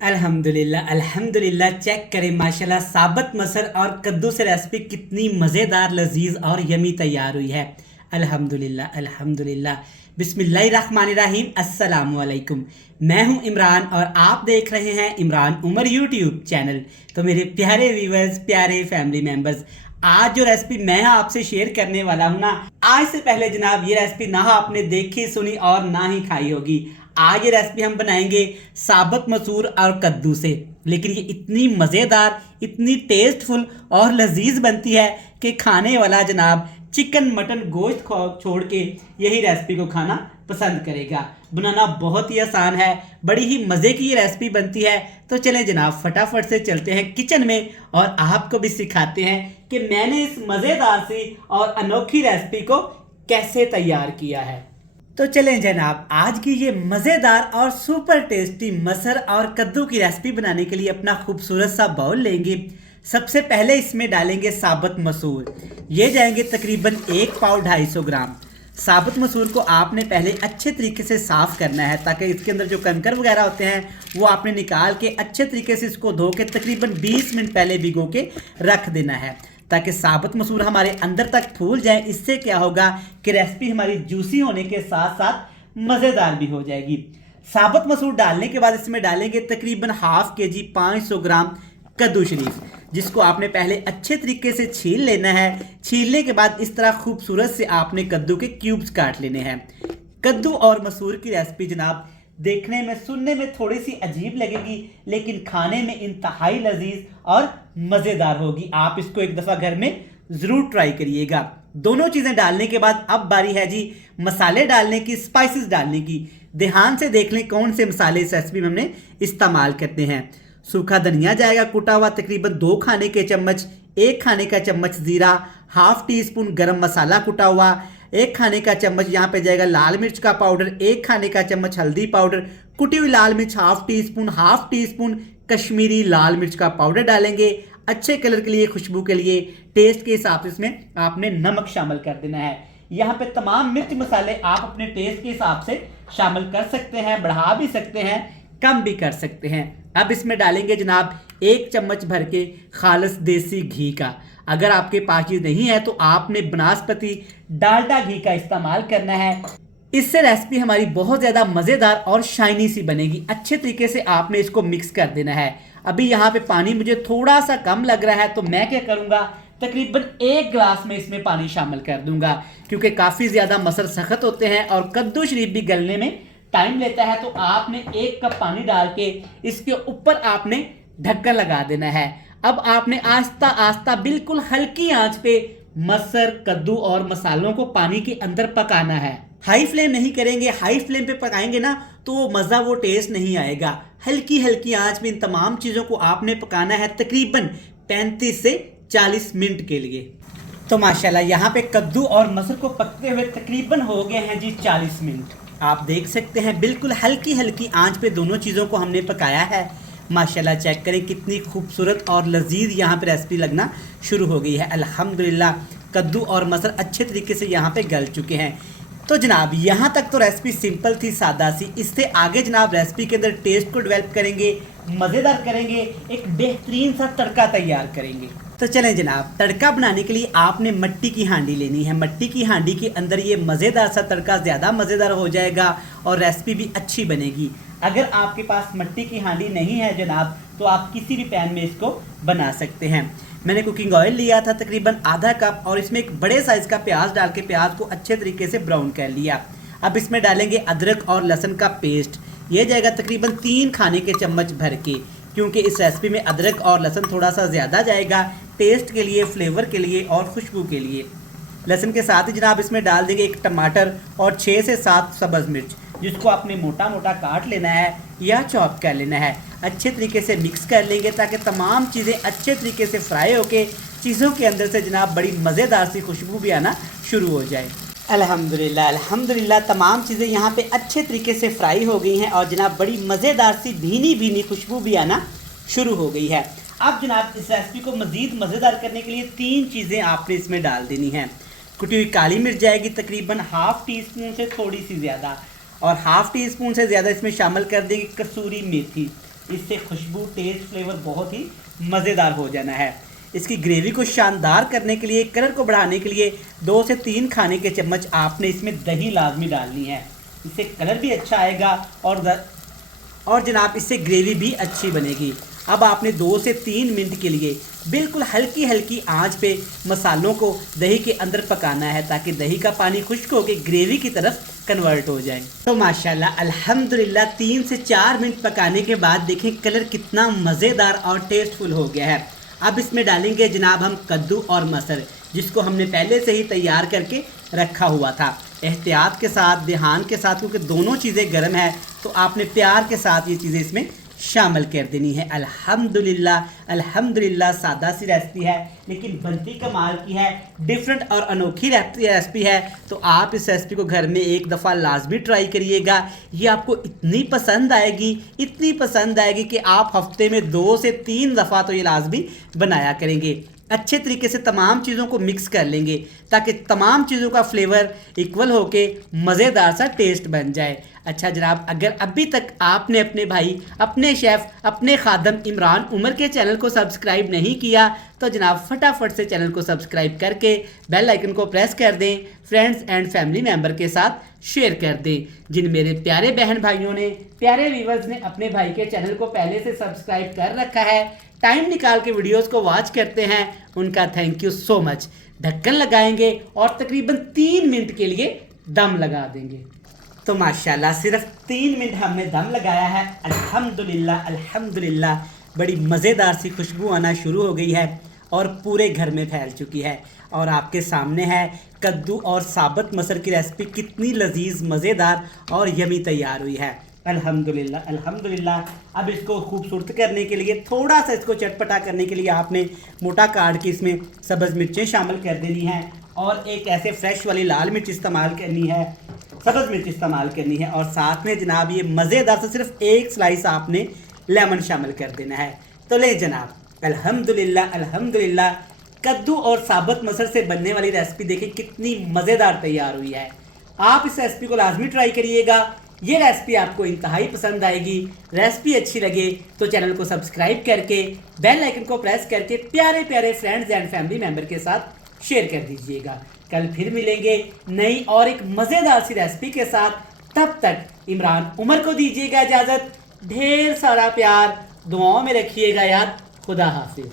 अल्हम्दुलिल्लाह अल्हम्दुलिल्लाह। चेक करें माशाल्लाह, साबत मसर और कद्दू से रेसिपी कितनी मज़ेदार, लजीज और यमी तैयार हुई है। अल्हम्दुलिल्लाह अल्हम्दुलिल्लाह। बिस्मिल्लाहिर्रहमानिर्रहीम। अस्सलामु अलैकुम। मैं हूं इमरान और आप देख रहे हैं इमरान उमर यूट्यूब चैनल। तो मेरे प्यारे व्यूवर्स, प्यारे फैमिली मेंबर्स, आज जो रेसिपी मैं आपसे शेयर करने वाला हूं ना, आज से पहले जनाब ये रेसिपी ना आपने देखी सुनी और ना ही खाई होगी। आज ये रेसिपी हम बनाएंगे साबुत मसूर और कद्दू से, लेकिन ये इतनी मज़ेदार, इतनी टेस्टफुल और लजीज बनती है कि खाने वाला जनाब चिकन मटन गोश्त छोड़ के यही रेसिपी को खाना पसंद करेगा। बनाना बहुत ही आसान है, बड़ी ही मज़े की ये रेसिपी बनती है। तो चलें जनाब, फटाफट से चलते हैं किचन में और आपको भी सिखाते हैं कि मैंने इस मज़ेदार सी और अनोखी रेसिपी को कैसे तैयार किया है। तो चलें जनाब, आज की ये मज़ेदार और सुपर टेस्टी मसर और कद्दू की रेसिपी बनाने के लिए अपना खूबसूरत सा बाउल लेंगे। सबसे पहले इसमें डालेंगे साबुत मसूर। ये जाएंगे तकरीबन 1 पाव 250 ग्राम। साबुत मसूर को आपने पहले अच्छे तरीके से साफ़ करना है, ताकि इसके अंदर जो कंकर वगैरह होते हैं वो आपने निकाल के अच्छे तरीके से इसको धो के तकरीबन 20 मिनट पहले भिगो के रख देना है, ताकि साबुत मसूर हमारे अंदर तक फूल जाए। इससे क्या होगा कि रेसिपी हमारी जूसी होने के साथ साथ मज़ेदार भी हो जाएगी। साबुत मसूर डालने के बाद इसमें डालेंगे तकरीबन हाफ के जी 500 ग्राम कद्दू शरीफ, जिसको आपने पहले अच्छे तरीके से छील लेना है। छीलने के बाद इस तरह खूबसूरत से आपने कद्दू के क्यूब्स काट लेने हैं। कद्दू और मसूर की रेसिपी जनाब देखने में, सुनने में थोड़ी सी अजीब लगेगी, लेकिन खाने में इंतहाई लजीज और मज़ेदार होगी। आप इसको एक दफ़ा घर में ज़रूर ट्राई करिएगा। दोनों चीज़ें डालने के बाद अब बारी है जी मसाले डालने की, स्पाइसेस डालने की। ध्यान से देख लें कौन से मसाले इस रेसिपी में हमने इस्तेमाल करते हैं। सूखा धनिया जाएगा कुटा हुआ तकरीबन 2 खाने के चम्मच, 1 खाने का चम्मच ज़ीरा, हाफ टी स्पून गरम मसाला कुटा हुआ, 1 खाने का चम्मच यहाँ पे जाएगा लाल मिर्च का पाउडर, 1 खाने का चम्मच हल्दी पाउडर, कुटी हुई लाल मिर्च हाफ टी स्पून कश्मीरी लाल मिर्च का पाउडर डालेंगे अच्छे कलर के लिए, खुशबू के लिए। टेस्ट के हिसाब से इसमें आपने नमक शामिल कर देना है। यहाँ पे तमाम मिर्च मसाले आप अपने टेस्ट के हिसाब से शामिल कर सकते हैं, बढ़ा भी सकते हैं, कम भी कर सकते हैं। अब इसमें डालेंगे जनाब 1 चम्मच भर के खालिस देसी घी का। अगर आपके पास ये नहीं है तो आपने बनास्पति डालडा घी का इस्तेमाल करना है। इससे रेसिपी हमारी बहुत ज़्यादा मज़ेदार और शाइनी सी बनेगी। अच्छे तरीके से आपने इसको मिक्स कर देना है। अभी यहाँ पे पानी मुझे थोड़ा सा कम लग रहा है, तो मैं क्या करूँगा, तकरीबन 1 गिलास में इसमें पानी शामिल कर दूंगा, क्योंकि काफ़ी ज़्यादा मसर सख्त होते हैं और कद्दू शरीफ भी गलने में टाइम लेता है। तो आपने 1 कप पानी डाल के इसके ऊपर आपने ढक्कन लगा देना है। अब आपने आस्ता आस्ता बिल्कुल हल्की आंच पे मसर, कद्दू और मसालों को पानी के अंदर पकाना है। हाई फ्लेम नहीं करेंगे, हाई फ्लेम पे पकाएंगे ना तो वो मज़ा, वो टेस्ट नहीं आएगा। हल्की हल्की आंच में इन तमाम चीज़ों को आपने पकाना है तकरीबन 35 से 40 मिनट के लिए। तो माशाल्लाह यहाँ पे कद्दू और मसर को पकते हुए तकरीबन हो गए हैं जी 40 मिनट। आप देख सकते हैं बिल्कुल हल्की हल्की आंच पे दोनों चीज़ों को हमने पकाया है। माशाल्लाह चेक करें कितनी खूबसूरत और लजीज यहाँ पे रेसिपी लगना शुरू हो गई है। अल्हम्दुलिल्लाह कद्दू और मसर अच्छे तरीके से यहाँ पे गल चुके हैं। तो जनाब यहाँ तक तो रेसिपी सिंपल थी, सादा सी। इससे आगे जनाब रेसिपी के अंदर टेस्ट को डेवलप करेंगे, मज़ेदार करेंगे, एक बेहतरीन सा तड़का तैयार करेंगे। तो चलें जनाब, तड़का बनाने के लिए आपने मट्टी की हांडी लेनी है। मट्टी की हांडी के अंदर ये मज़ेदार सा तड़का ज़्यादा मज़ेदार हो जाएगा और रेसिपी भी अच्छी बनेगी। अगर आपके पास मट्टी की हांडी नहीं है जनाब, तो आप किसी भी पैन में इसको बना सकते हैं। मैंने कुकिंग ऑयल लिया था तकरीबन आधा कप और इसमें एक बड़े साइज़ का प्याज डाल के प्याज को अच्छे तरीके से ब्राउन कर लिया। अब इसमें डालेंगे अदरक और लहसुन का पेस्ट। ये जाएगा तकरीबन 3 खाने के चम्मच भर के, क्योंकि इस रेसिपी में अदरक और लहसुन थोड़ा सा ज़्यादा जाएगा टेस्ट के लिए, फ्लेवर के लिए और खुशबू के लिए। लहसुन के साथ ही जनाब इसमें डाल देंगे 1 टमाटर और 6 से 7 सब्ज़ मिर्च, जिसको आपने मोटा मोटा काट लेना है या चॉप कर लेना है। अच्छे तरीके से मिक्स कर लेंगे ताकि तमाम चीज़ें अच्छे तरीके से फ्राई होके चीज़ों के अंदर से जनाब बड़ी मज़ेदार सी खुशबू भी आना शुरू हो जाए। अल्हम्दुलिल्लाह अल्हम्दुलिल्लाह तमाम चीज़ें यहाँ पे अच्छे तरीके से फ्राई हो गई हैं और जनाब बड़ी मज़ेदार सी भीनी भीनी खुशबू भी आना शुरू हो गई है। अब जनाब इस रेसिपी को मज़ीद मज़ेदार करने के लिए 3 चीज़ें आपने इसमें डाल देनी हैं। कुटी हुई काली मिर्च जाएगी तकरीबन हाफ टी स्पून से थोड़ी सी ज़्यादा, और हाफ टी स्पून से ज़्यादा इसमें शामिल कर देंगे कसूरी मेथी। इससे खुशबू, टेस्ट, फ्लेवर बहुत ही मज़ेदार हो जाना है। इसकी ग्रेवी को शानदार करने के लिए, कलर को बढ़ाने के लिए 2 से 3 खाने के चम्मच आपने इसमें दही लाजमी डालनी है। इससे कलर भी अच्छा आएगा और जनाब इससे ग्रेवी भी अच्छी बनेगी। अब आपने 2 से 3 मिनट के लिए बिल्कुल हल्की हल्की आंच पे मसालों को दही के अंदर पकाना है, ताकि दही का पानी खुश्क होकर ग्रेवी की तरफ कन्वर्ट हो जाए। तो माशाल्लाह अल्हम्दुलिल्लाह 3 से 4 मिनट पकाने के बाद देखें कलर कितना मज़ेदार और टेस्टफुल हो गया है। अब इसमें डालेंगे जनाब हम कद्दू और मसर, जिसको हमने पहले से ही तैयार करके रखा हुआ था। एहतियात के साथ, ध्यान के साथ, क्योंकि दोनों चीज़ें गर्म है तो आपने प्यार के साथ ये चीज़ें इसमें शामिल कर देनी है। अल्हम्दुलिल्लाह अल्हम्दुलिल्लाह सादा सी रेसिपी है, लेकिन बनती कमाल की है, डिफरेंट और अनोखी रेसिपी है। तो आप इस रेसिपी को घर में एक दफ़ा लाजमी ट्राई करिएगा। ये आपको इतनी पसंद आएगी, इतनी पसंद आएगी कि आप हफ्ते में 2 से 3 दफ़ा तो ये लाजमी बनाया करेंगे। अच्छे तरीके से तमाम चीज़ों को मिक्स कर लेंगे ताकि तमाम चीज़ों का फ्लेवर इक्वल होके मज़ेदार सा टेस्ट बन जाए। अच्छा जनाब, अगर अभी तक आपने अपने भाई, अपने शेफ़, अपने खादम इमरान उमर के चैनल को सब्सक्राइब नहीं किया तो जनाब फटाफट से चैनल को सब्सक्राइब करके बेल आइकन को प्रेस कर दें, फ्रेंड्स एंड फैमिली मेम्बर के साथ शेयर कर दें। जिन मेरे प्यारे बहन भाइयों ने, प्यारे व्यूवर्स ने अपने भाई के चैनल को पहले से सब्सक्राइब कर रखा है, टाइम निकाल के वीडियोस को वॉच करते हैं, उनका थैंक यू सो मच। ढक्कन लगाएंगे और तकरीबन 3 मिनट के लिए दम लगा देंगे। तो माशाल्लाह सिर्फ 3 मिनट हमने दम लगाया है। अल्हम्दुलिल्लाह अल्हम्दुलिल्लाह बड़ी मज़ेदार सी खुशबू आना शुरू हो गई है और पूरे घर में फैल चुकी है। और आपके सामने है कद्दू और साबुत मसर की रेसिपी कितनी लजीज, मज़ेदार और यमी तैयार हुई है। अल्हम्दुलिल्लाह अल्हम्दुलिल्लाह। अब इसको खूबसूरत करने के लिए, थोड़ा सा इसको चटपटा करने के लिए आपने मोटा काट के इसमें सब्ज़ मिर्चें शामिल कर देनी है और एक ऐसे फ्रेश वाली लाल मिर्च इस्तेमाल करनी है, सब्ज़ मिर्च इस्तेमाल करनी है और साथ में जनाब ये मज़ेदार से सिर्फ 1 स्लाइस आपने लेमन शामिल कर देना है। तो ले जनाब, अल्हम्दुलिल्लाह अल्हम्दुलिल्लाह कद्दू और साबुत मसर से बनने वाली रेसिपी देखिए कितनी मज़ेदार तैयार हुई है। आप इस रेसिपी को लाजमी ट्राई करिएगा। ये रेसिपी आपको इंतहाई पसंद आएगी। रेसिपी अच्छी लगे तो चैनल को सब्सक्राइब करके बेल आइकन को प्रेस करके प्यारे प्यारे फ्रेंड्स एंड फैमिली मेम्बर के साथ शेयर कर दीजिएगा। कल फिर मिलेंगे नई और एक मज़ेदार सी रेसिपी के साथ। तब तक इमरान उमर को दीजिएगा इजाज़त। ढेर सारा प्यार, दुआओं में रखिएगा याद। खुदा हाफिज।